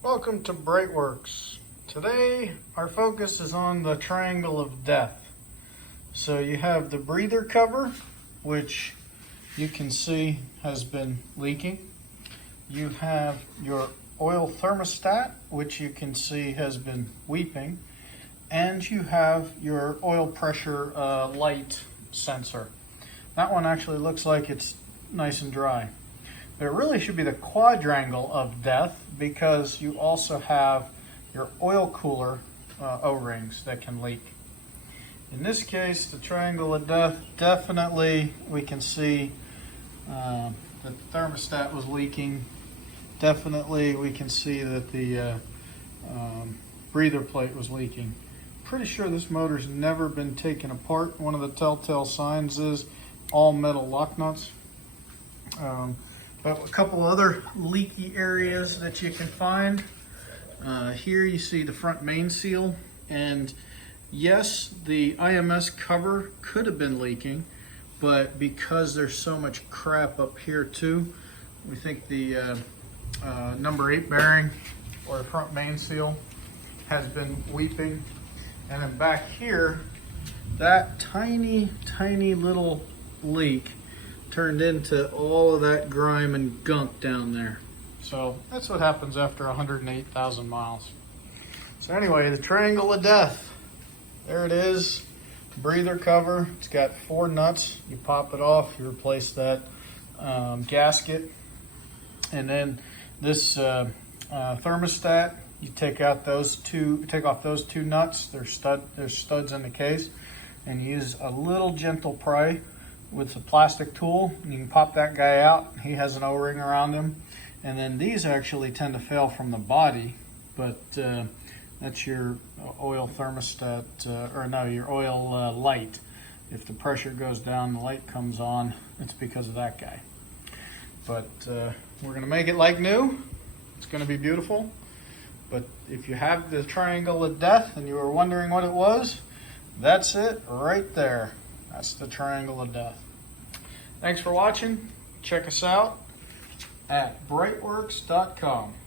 Welcome to BreitWerks. Today our focus is on the triangle of death. So you have the breather cover, which you can see has been leaking. You have your oil thermostat, which you can see has been weeping. And you have your oil pressure light sensor. That one actually looks like it's nice and dry. There really should be the quadrangle of death because you also have your oil cooler O-rings that can leak. In this case, the triangle of death, definitely we can see that the thermostat was leaking. Definitely we can see that the breather plate was leaking. Pretty sure this motor's never been taken apart. One of the telltale signs is all metal lock nuts. But a couple other leaky areas that you can find. Here you see the front main seal, and yes, the IMS cover could have been leaking, but because there's so much crap up here too, we think the number 8 bearing or the front main seal has been weeping. And then back here, that tiny little leak turned into all of that grime and gunk down there. So that's what happens after 108,000 miles. So anyway, the triangle of death. There it is, breather cover. It's got 4 nuts. You pop it off, you replace that gasket. And then this thermostat, you take off those two nuts. There's studs in the case. And you use a little gentle pry with a plastic tool. You can pop that guy out. He has an O-ring around him. And then these actually tend to fail from the body, but that's your oil thermostat, your oil light. If the pressure goes down, the light comes on, it's because of that guy. But we're gonna make it like new. It's gonna be beautiful. But if you have the triangle of death and you were wondering what it was, that's it right there. That's the triangle of death. Thanks for watching. Check us out at BreitWerks.com.